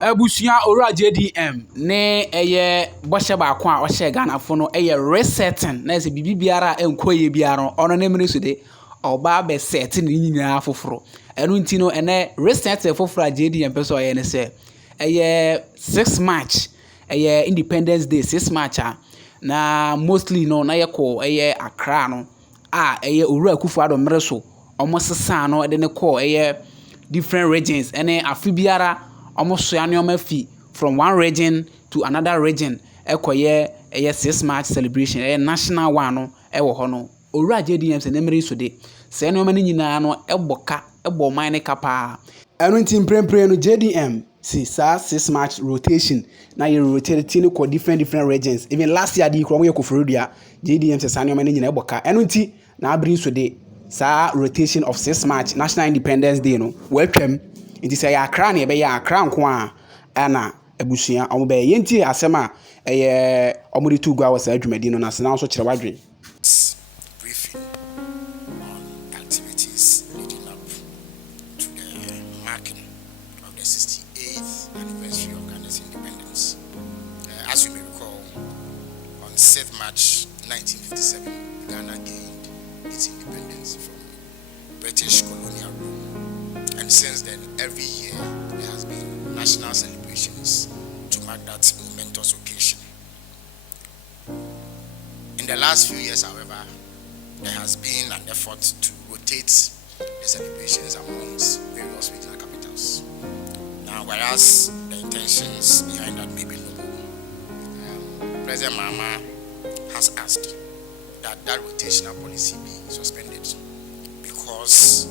Abusia ora JDM ne eye bɔhyɛ baako a ɔhyɛ Ghanafo no eye resetting na ɛsɛ bibi biara enkoye biara ɔno ne mmiri so de ɔba be set ne nyinaa foforo ɛno nti no ɛnɛ resetting foforo a JDM pɛ so ɔyɛ ne sɛ eye 6 March eye Independence Day 6 March a na mostly no na yɛkɔ eye Accra no a eye Owura Akufo-Addo mmiri so ɔmo sesa no de ne kɔ eye different regions ɛne afi biara almost from one region to another region. Ekoye 6 March celebration. National one no. Ewo hono. Owura JDM se nemri so de. Se no mani nyina no eboka ebo man ne kapa. Eno nti mprempren no JDM si sa 6 March rotation. Na you rotate tin ko different regions. Even last year di kro mo yekoforudua JDM se sa no mani nyina eboka. Eno nti na abri so de sa rotation of 6 March National Independence Day no. Welcome. Nti sɛ yɛ Accra na ɛbɛyɛ Accra nko a ɛna abusua ɔmo bɛyɛ yɛnti asɛm a ɛyɛ ɔmo de tu gua wɔ saa adwumadi no na sena nso kyerɛ wadwe. Briefing on activities leading up to the marking of the 68th anniversary of Ghana's independence. As you may recall, on 6th March 1957, Ghana gained its independence from British colonial rule. And since then, every year there has been national celebrations to mark that momentous occasion. In the last few years, however, there has been an effort to rotate the celebrations amongst various regional capitals. Now, whereas the intentions behind that may be noble, President Mahama has asked that rotational policy be suspended because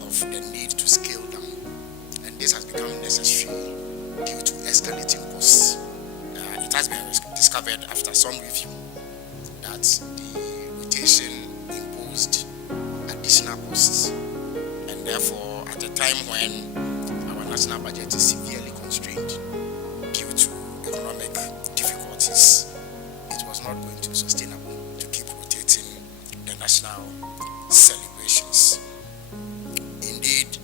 of the need to scale down, and this has become necessary due to escalating costs. It has been discovered after some review that the rotation imposed additional costs, and therefore at a time when our national budget is severely constrained due to economic difficulties, it was not going to be sustainable to keep rotating the national celebrations. Indeed,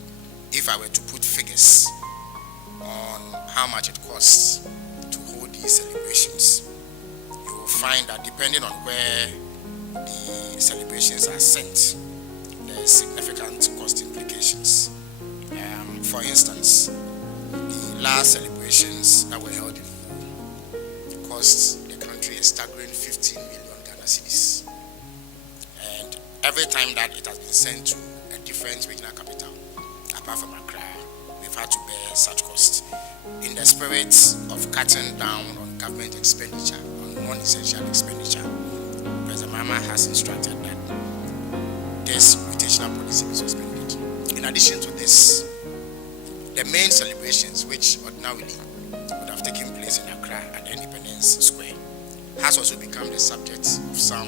if I were to put figures on how much it costs to hold these celebrations, you will find that depending on where the celebrations are sent, there is significant cost implications. For instance, the last celebrations that were held in Ghana cost the country a staggering 15 million Ghana cedis. And every time that it has been sent to a different regional capital, apart from Accra, we've had to bear such costs. In the spirit of cutting down on government expenditure, on non-essential expenditure, President Mahama has instructed that this rotational policy be suspended. In addition to this, the main celebrations, which ordinarily would have taken place in Accra at the Independence Square, has also become the subject of some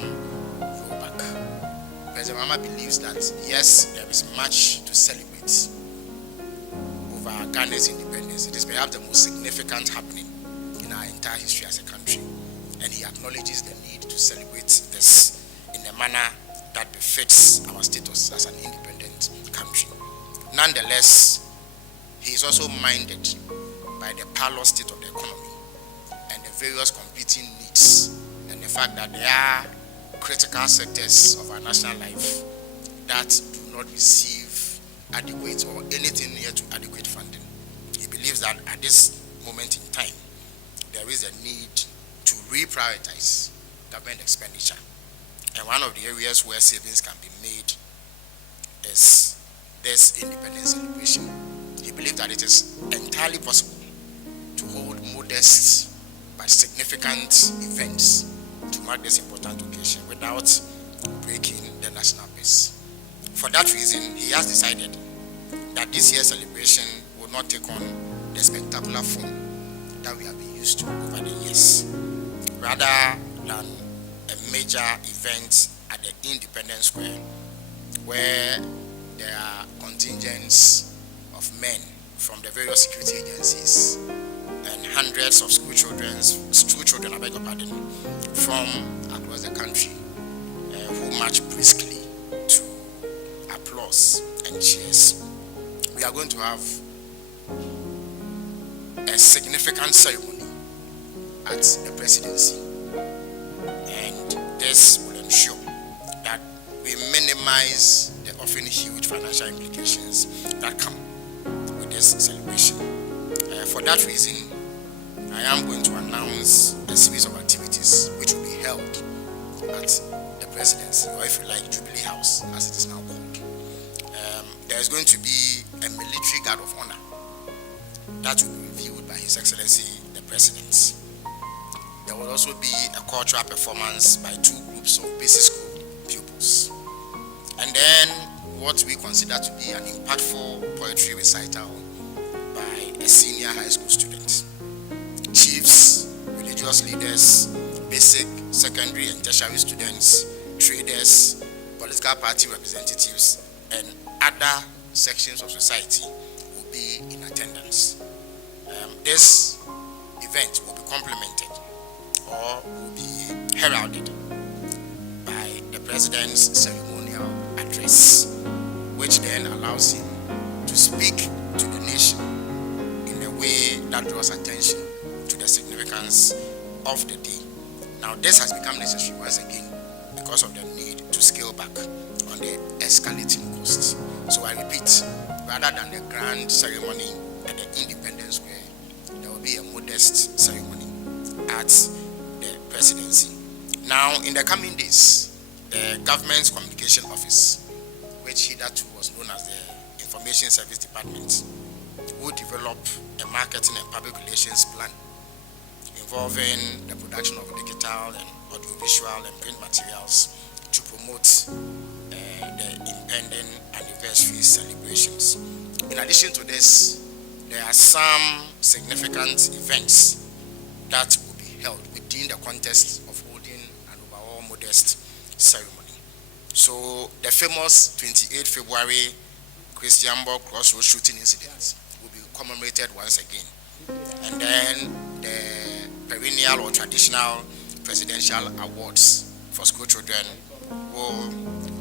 rollback. President Mahama believes that yes, there is much to celebrate over Ghana's independence. It is perhaps the most significant happening in our entire history as a country, and he acknowledges the need to celebrate this in a manner that befits our status as an independent country. Nonetheless, he is also minded by the parlous state of the economy and the various competing needs, and the fact that there are critical sectors of our national life that do not receive adequate or anything near to adequate funding. He believes that at this moment in time, there is a need to reprioritize government expenditure. And one of the areas where savings can be made is this independence celebration. He believes that it is entirely possible to hold modest but significant events to mark this important occasion without breaking the national peace. For that reason, he has decided that this year's celebration will not take on the spectacular form that we have been used to over the years. Rather than a major event at the Independence Square, where there are contingents of men from the various security agencies and hundreds of school children, I beg your pardon, from across the country who march briskly to applause and cheers. We are going to have a significant ceremony at the presidency, and this will ensure that we minimize the often huge financial implications that come with this celebration. For that reason, I am going to announce a series of activities which will be held at the presidency, or if you like, Jubilee House, as it is now called. There is going to be a military guard of honor that will be reviewed by His Excellency the President. There will also be a cultural performance by two groups of basic school pupils. And then what we consider to be an impactful poetry recital by a senior high school student. Chiefs, religious leaders, basic, secondary and tertiary students, traders, political party representatives, and other sections of society will be in attendance. This event will be complemented or will be heralded by the President's ceremonial address, which then allows him to speak to the nation in a way that draws attention to the significance of the day. Now, this has become necessary once again because of the need to scale back on the escalating costs. So I repeat, rather than the grand ceremony at the Independence Square, there will be a modest ceremony at the presidency. Now, in the coming days, the government's communication office, which hitherto was known as the Information Service Department, will develop a marketing and public relations plan involving the production of digital and audiovisual and print materials to promote the impending anniversary celebrations. In addition to this, there are some significant events that will be held within the context of holding an overall modest ceremony. So the famous 28 February Christianborg Crossroads shooting incident will be commemorated once again. And then the perennial or traditional presidential awards for school children will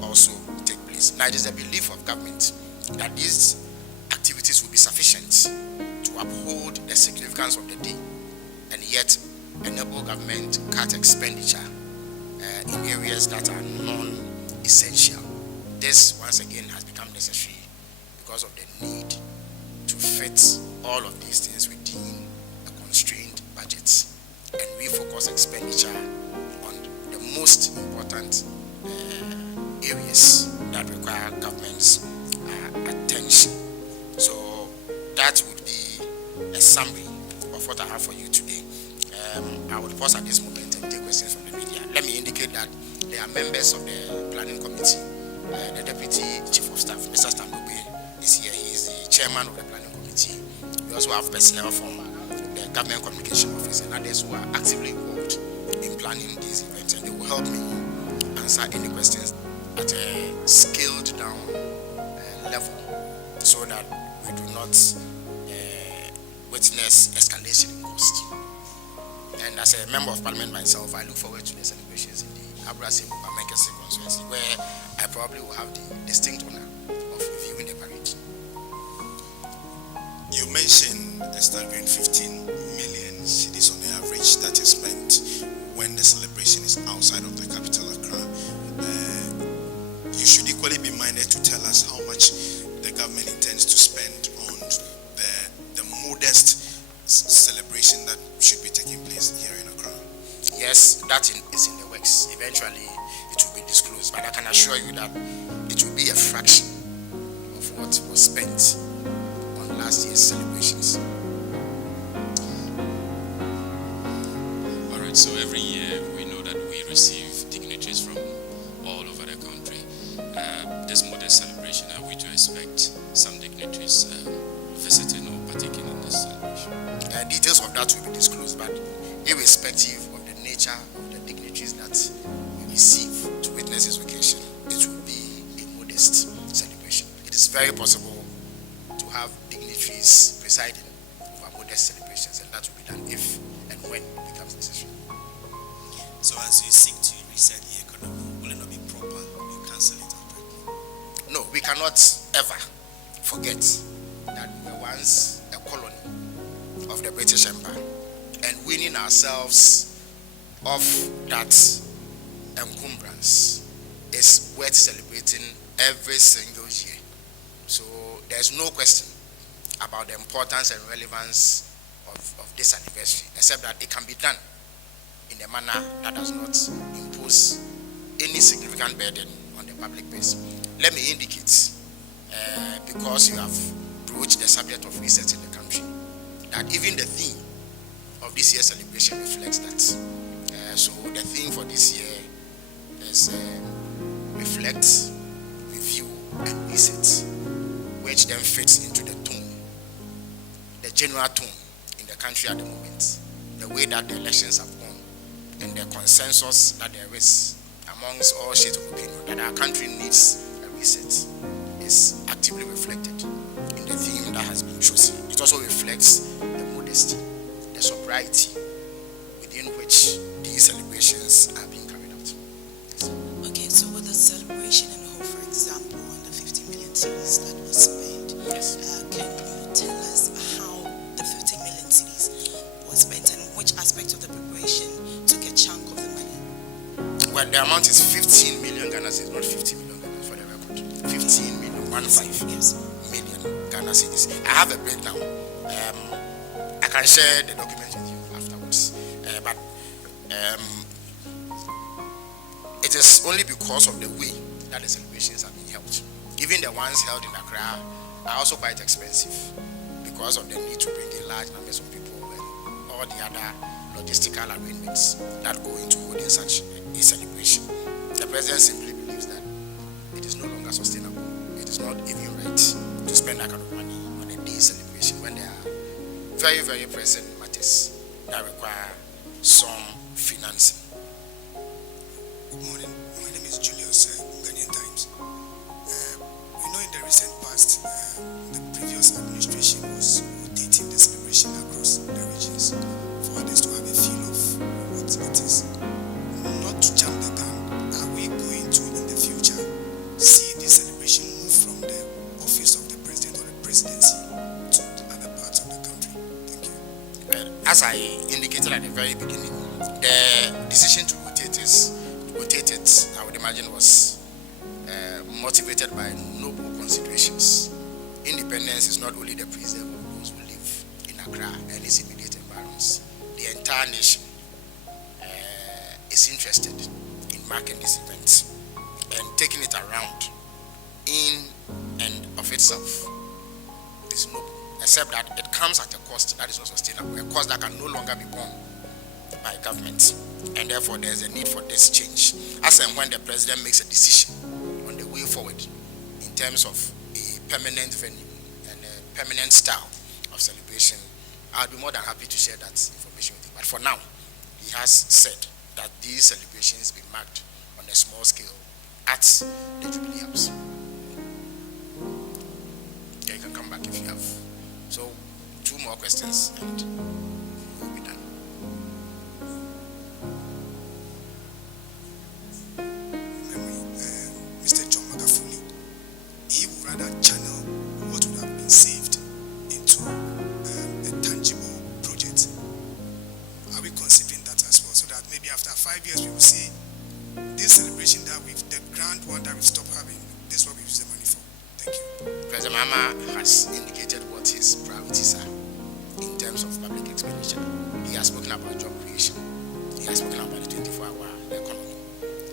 also take place. Now, it is the belief of government that these activities will be sufficient to uphold the significance of the day and yet enable government to cut expenditure in areas that are non-essential. This, once again, has become necessary because of the need to fit all of these things within a constrained budget and refocus expenditure on the most important areas that require government's attention. So that would be a summary of what I have for you today. I will pause at this moment and take questions from the media. Let me indicate that there are members of the planning committee. The deputy chief of staff, Mr. Stanley, is here. He is the chairman of the planning committee. We also have personnel from the government communication office and others who are actively involved in planning these events, and they will help me answer any questions at a scaled down level so that we do not witness escalation in cost. And as a member of parliament myself, I look forward to the celebrations in the Abrasi Mukamenkese constituency, where I probably will have the distinct honor of reviewing the parade. You mentioned a staggering 15 million cedis on the average that is spent when the celebration is outside of the capital, Accra. You should equally be minded to tell us how much the government intends to spend on the modest celebration that should be taking place here in Accra. Yes, that is in the works. Eventually, it will be disclosed, but I can assure you that it will be a fraction of what was spent on last year's celebrations. All right, so every year we know that we receive dignitaries from all over the country. This modest celebration, are we to expect some dignitaries visiting or partaking in this celebration? Details of that will be disclosed, but irrespective of the nature of the dignitaries that we receive to witness this occasion, it will be a modest celebration. It is very possible to have dignitaries presiding over modest celebrations, and that will be done if and when it becomes necessary. So as you seek to reset the economy, will it not be proper you cancel it outright? No, we cannot ever forget that we were once a colony of the British Empire and weaning ourselves of that encumbrance is worth celebrating every single year. So there's no question about the importance and relevance of this anniversary, except that it can be done in a manner that does not impose any significant burden on the public purse. Let me indicate, because you have broached the subject of reset in the country, that even the theme of this year's celebration reflects that. So the theme for this year is reflect, review, and reset, which then fits into the tone, the general tone in the country at the moment, the way that the elections have gone, and the consensus that there is amongst all shades of opinion that our country needs a reset is actively reflected in the theme that has been chosen. It also reflects the modesty, the sobriety within which these celebrations are being carried out. Okay, so with the celebration in whole, for example, on the 50 million cedis that was spent, Yes. can you tell us how the 50 million cedis was spent and which aspect of the preparation took a chunk of the money? Well, the amount is 15 million Ghana cedis, not 50 million Ghana for the record. 15 million, 15 Yes. million Ghana cedis. I have a breakdown. I can share the document with you afterwards. But it is only because of the way that the celebrations are being held. Even the ones held in Accra are also quite expensive because of the need to bring in large numbers of people and all the other logistical arrangements that go into holding such a celebration. The president simply believes that it is no longer sustainable. It is not even right to spend that kind of money on a day celebration when there are very, very pressing matters that require some financing. Good morning. My name is Julius, Ghanaian Times. In the recent past, the previous administration was rotating the celebration across the regions for others to have a feel of what it is. Not to jump the gun, are we going to, in the future, see this celebration move from the office of the president or the presidency to other parts of the country? Thank you. As I indicated at the very beginning, the decision to rotate it, I would imagine, was motivated by noble considerations. Independence is not only the preserve of those who live in Accra and its immediate environs. The entire nation is interested in marking this event and taking it around in and of itself is noble, except that it comes at a cost that is not sustainable, a cost that can no longer be borne by government, and therefore there's a need for this change. As and when the president makes a decision on the way forward in terms of a permanent venue and a permanent style of celebration, I'll be more than happy to share that information with you. But for now, he has said that these celebrations be marked on a small scale at the Jubilee House. Yeah, you can come back if you have. So, 2 more questions and we'll be done. Mr. John Magafuli, he would rather channel what would have been saved into a tangible project. Are we considering that as well, so that maybe after 5 years we will see this celebration that the grand one that we've stopped having, this is what we use the money for? Thank you. President Mahama has indicated what his priorities are in terms of public expenditure. He has spoken about job creation. He has spoken about the 24-hour economy.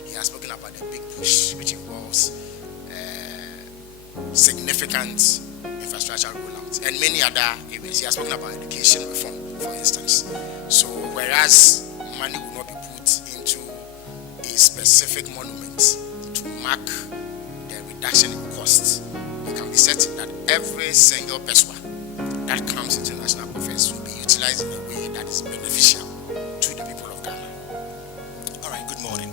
He has spoken about the big push, which involves significant infrastructure rollouts and many other areas. He has spoken about education reform, for instance. So, whereas money will not be put into a specific monument to mark the reduction in costs, it can be certain that every single peso that comes into national affairs will be utilized in a way that is beneficial to the people of Ghana. All right, good morning.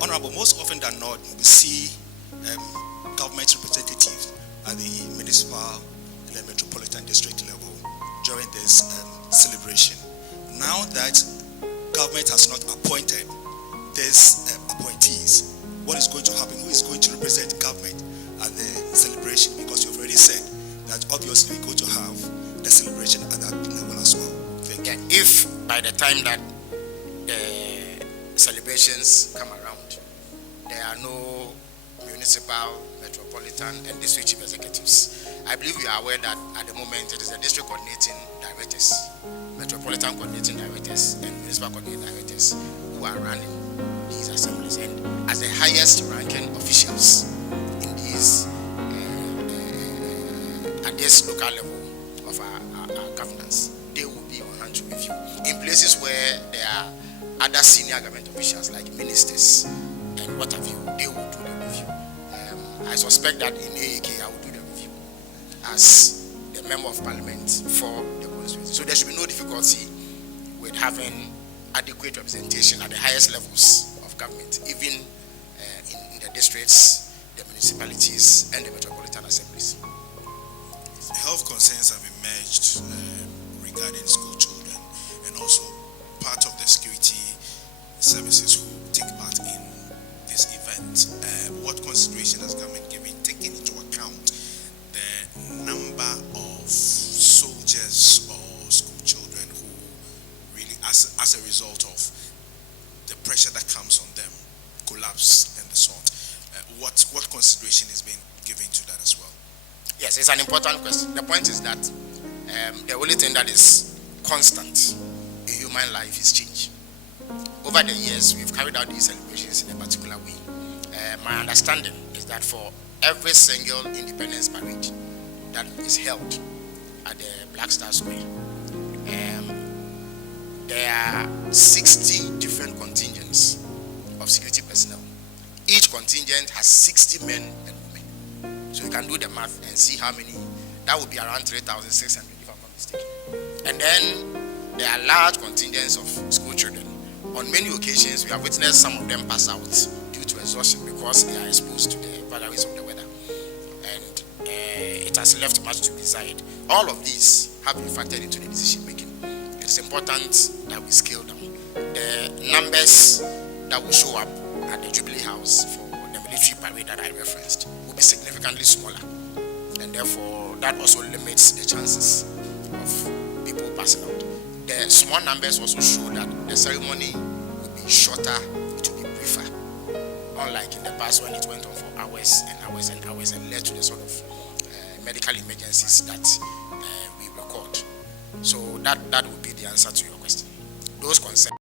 Honorable, most often than not, we see government representatives at the municipal and the metropolitan district level during this celebration. Now that government has not appointed these appointees, what is going to happen? Who is going to represent government at the celebration? Because you've already said that obviously we're going to have the celebration at that level as well? Thank you. Yeah, if by the time that the celebrations come around, there are no municipal, metropolitan, and district chief executives, I believe you are aware that at the moment it is the district coordinating directors, metropolitan coordinating directors, and municipal coordinating directors who are running these assemblies. And as the highest ranking officials in these at this local level of our governance, they will be on hand to review. In places where there are other senior government officials like ministers and what have you, they will do the review. I suspect that in AAK I will do the review as the member of parliament for the constituency. So there should be no difficulty with having adequate representation at the highest levels of government, even in the districts, the municipalities, and the metropolitan assemblies. Health concerns have emerged regarding school children, and also part of the security services who take part in this event. What consideration has government given, taking into account the number of soldiers or school children who really, as a result of the pressure that comes on them, collapse and the sort? What consideration is being given to that as well? Yes, it's an important question. The point is that the only thing that is constant in human life is change. Over the years, we've carried out these celebrations in a particular way. My understanding is that for every single independence parade that is held at the Black Star Square, there are 60 different contingents of security personnel. Each contingent has 60 men and women. So you can do the math and see how many. That would be around 3,600 if I'm not mistaken. And then there are large contingents of school children. On many occasions, we have witnessed some of them pass out due to exhaustion because they are exposed to the vagaries of the weather. And it has left much to be desired. All of these have been factored into the decision making. It's important that we scale down. The numbers that will show up at the Jubilee House for the military parade that I referenced will be significantly smaller. And therefore, that also limits the chances of people passing out. The small numbers also show that the ceremony will be shorter, it will be briefer. Unlike in the past when it went on for hours and hours and hours and led to the sort of medical emergencies that we record. So that would be the answer to your question. Those concerns.